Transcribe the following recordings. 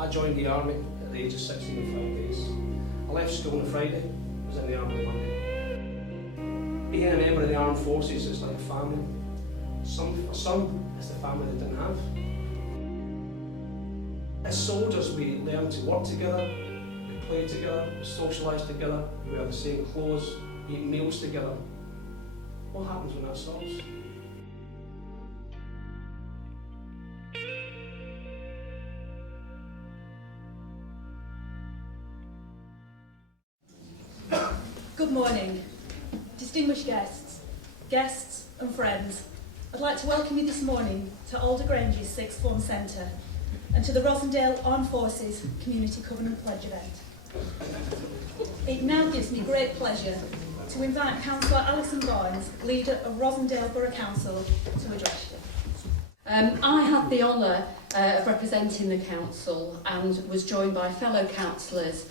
I joined the army at the age of 16 and 5 days. I left school on a Friday, was in the army on Monday. Being a member of the armed forces is like a family. For some, it's the family they didn't have. As soldiers, we learn to work together, we play together, we socialise together, we wear the same clothes, we eat meals together. What happens when that stops? Good morning, distinguished guests and friends. I'd like to welcome you this morning to Alder Grange's Sixth Form Centre and to the Rossendale Armed Forces Community Covenant Pledge event. It now gives me great pleasure to invite Councillor Alison Barnes, leader of Rossendale Borough Council, to address you. I had the honour of representing the council and was joined by fellow councillors,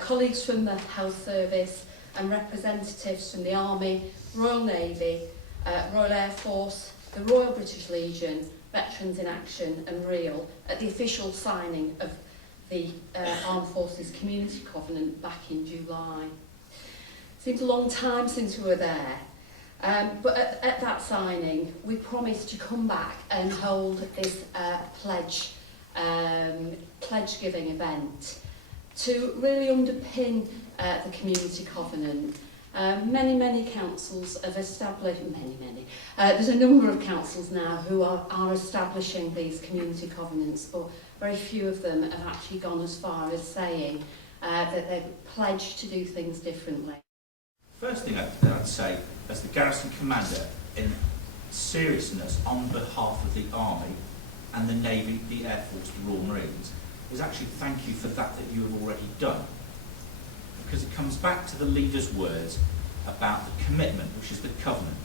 colleagues from the Health Service and representatives from the Army, Royal Navy, Royal Air Force, the Royal British Legion, Veterans in Action and REAL at the official signing of the Armed Forces Community Covenant back in July. Seems a long time since we were there, but at that signing we promised to come back and hold this pledge giving event to really underpin the community covenant. Many councils have established, there's a number of councils now who are establishing these community covenants, but very few of them have actually gone as far as saying that they've pledged to do things differently. First thing I'd say, as the garrison commander, in seriousness on behalf of the Army and the Navy, the Air Force, the Royal Marines, is actually thank you for that you have already done. Because it comes back to the leader's words about the commitment, which is the covenant.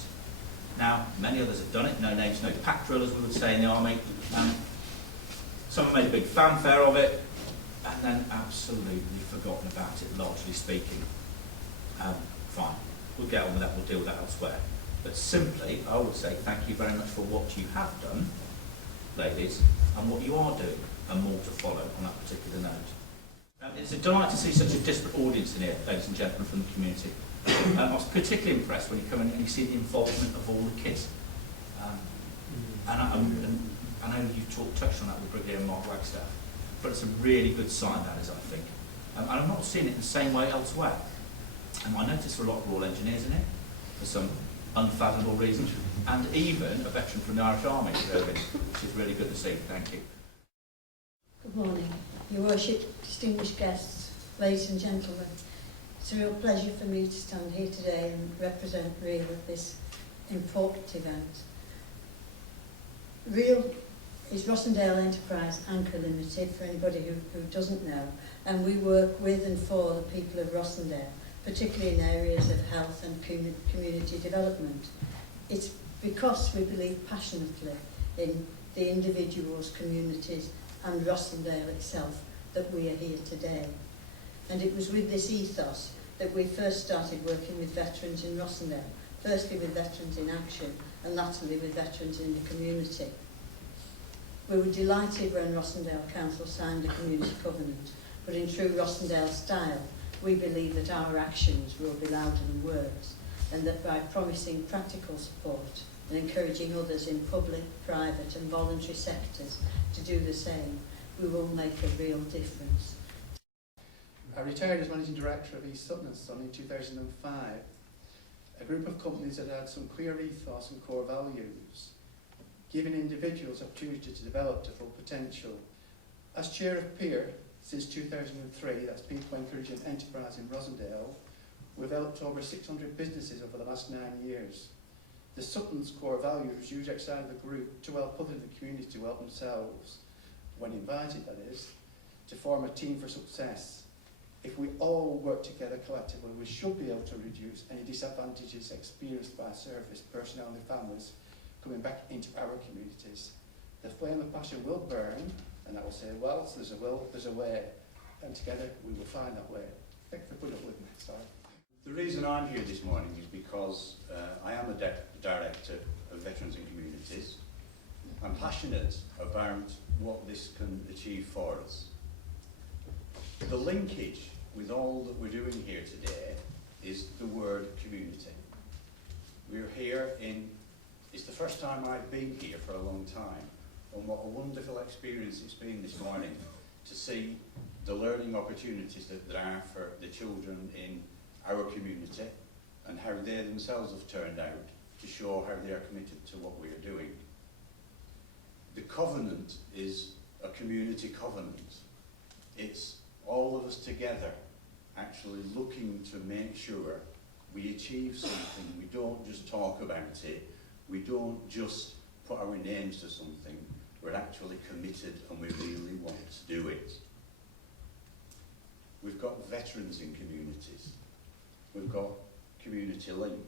Now, many others have done it, no names, no pack drill, as we would say in the Army. Some have made a big fanfare of it, and then absolutely forgotten about it, largely speaking. Fine, we'll get on with that, we'll deal with that elsewhere. But simply, I would say thank you very much for what you have done, ladies, and what you are doing, and more to follow on that particular note. It's a delight to see such a disparate audience in here, ladies and gentlemen, from the community. I was particularly impressed when you come in and you see the involvement of all the kids. And I know you've touched on that with Brigadier Mark Wagstaff, but it's a really good sign, that is, I think. And I'm not seeing it the same way elsewhere. I noticed there are a lot of Royal Engineers in here, for some unfathomable reason, and even a veteran from the Irish Army, which is really good to see. Thank you. Good morning, Your Worship, distinguished guests, ladies and gentlemen. It's a real pleasure for me to stand here today and represent REAL at this important event. REAL is Rossendale Enterprise Anchor Limited, for anybody who doesn't know, and we work with and for the people of Rossendale, particularly in areas of health and community development. It's because we believe passionately in the individuals, communities and Rossendale itself that we are here today. And it was with this ethos that we first started working with veterans in Rossendale, firstly with Veterans in Action and latterly with veterans in the community. We were delighted when Rossendale Council signed the Community Covenant, but in true Rossendale style, we believe that our actions will be louder than words, and that by promising practical support and encouraging others in public, private and voluntary sectors to do the same, we will make a real difference. I retired as Managing Director of East Sutton & Son in 2005. A group of companies that had some clear ethos and core values, giving individuals opportunity to develop to full potential. As Chair of PEER, since 2003, that's People Encouraging Enterprise in Rossendale, we've developed over 600 businesses over the last 9 years. The Sutton's core values was used outside of the group to help others in the community to help themselves, when invited that is, to form a team for success. If we all work together collectively, we should be able to reduce any disadvantages experienced by service personnel and their families coming back into our communities. The flame of passion will burn, and I will say, well, so there's a will, there's a way, and together we will find that way. Thank you for putting up with me. Sorry. The reason I'm here this morning is because I am the Director of Veterans and Communities. I'm passionate about what this can achieve for us. the linkage with all that we're doing here today is the word community. We're here it's the first time I've been here for a long time, and what a wonderful experience it's been this morning to see the learning opportunities that there are for the children in our community and how they themselves have turned out to show how they are committed to what we are doing. The covenant is a community covenant. It's all of us together actually looking to make sure we achieve something. We don't just talk about it. We don't just put our names to something. We're actually committed and we really want to do it. We've got veterans in communities. We've got Community Link.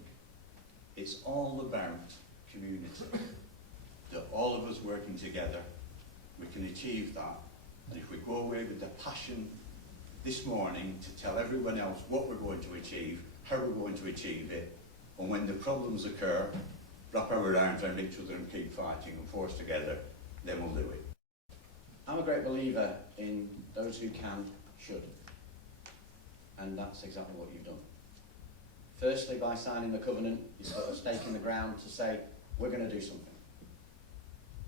It's all about community. That all of us working together, we can achieve that. And if we go away with the passion this morning to tell everyone else what we're going to achieve, how we're going to achieve it, and when the problems occur, wrap our arms around each other and keep fighting and force together, then we'll do it. I'm a great believer in those who can, should. And that's exactly what you've done. Firstly, by signing the covenant, you put a stake in the ground to say, we're going to do something.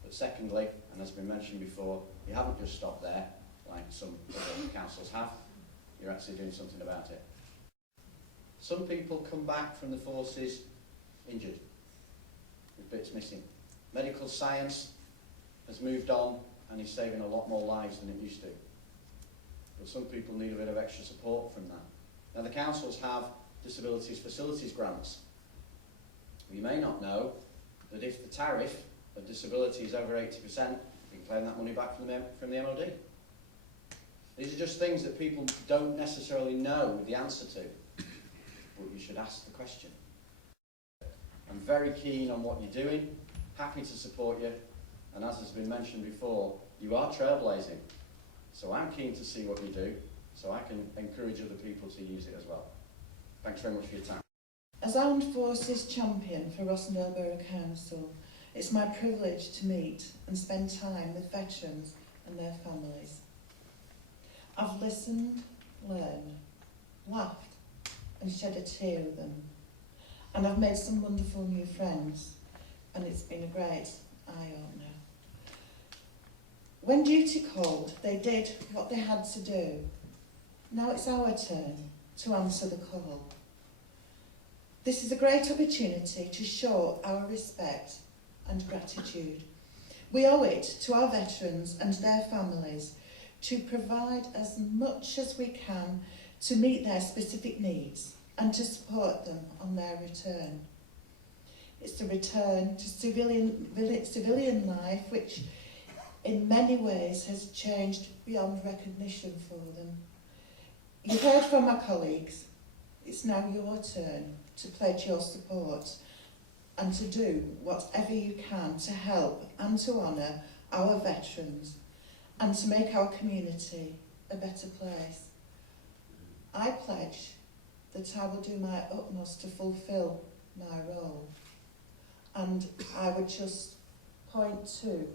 But secondly, and as has been mentioned before, you haven't just stopped there, like some other councils have. You're actually doing something about it. Some people come back from the forces injured, with bits missing. Medical science has moved on and is saving a lot more lives than it used to. But some people need a bit of extra support from that. Now the councils have disabilities facilities grants. You may not know that if the tariff of disability is over 80%, you can claim that money back from the MOD. These are just things that people don't necessarily know the answer to, but you should ask the question. I'm very keen on what you're doing, happy to support you, and as has been mentioned before, you are trailblazing. So I'm keen to see what you do, so I can encourage other people to use it as well. Thanks very much for your time. As Armed Forces champion for Rossendale Borough Council, it's my privilege to meet and spend time with veterans and their families. I've listened, learned, laughed and shed a tear with them. And I've made some wonderful new friends, and it's been a great eye-opener. When duty called, they did what they had to do. Now it's our turn to answer the call. This is a great opportunity to show our respect and gratitude. We owe it to our veterans and their families to provide as much as we can to meet their specific needs and to support them on their return. It's a return to civilian life which in many ways has changed beyond recognition for them. You've heard from my colleagues. It's now your turn to pledge your support and to do whatever you can to help and to honour our veterans and to make our community a better place. I pledge that I will do my utmost to fulfil my role. And I would just point to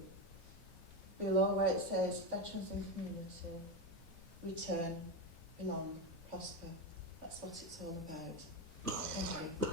below where it says Veterans and Community, return, belong, prosper. That's what it's all about. Thank you.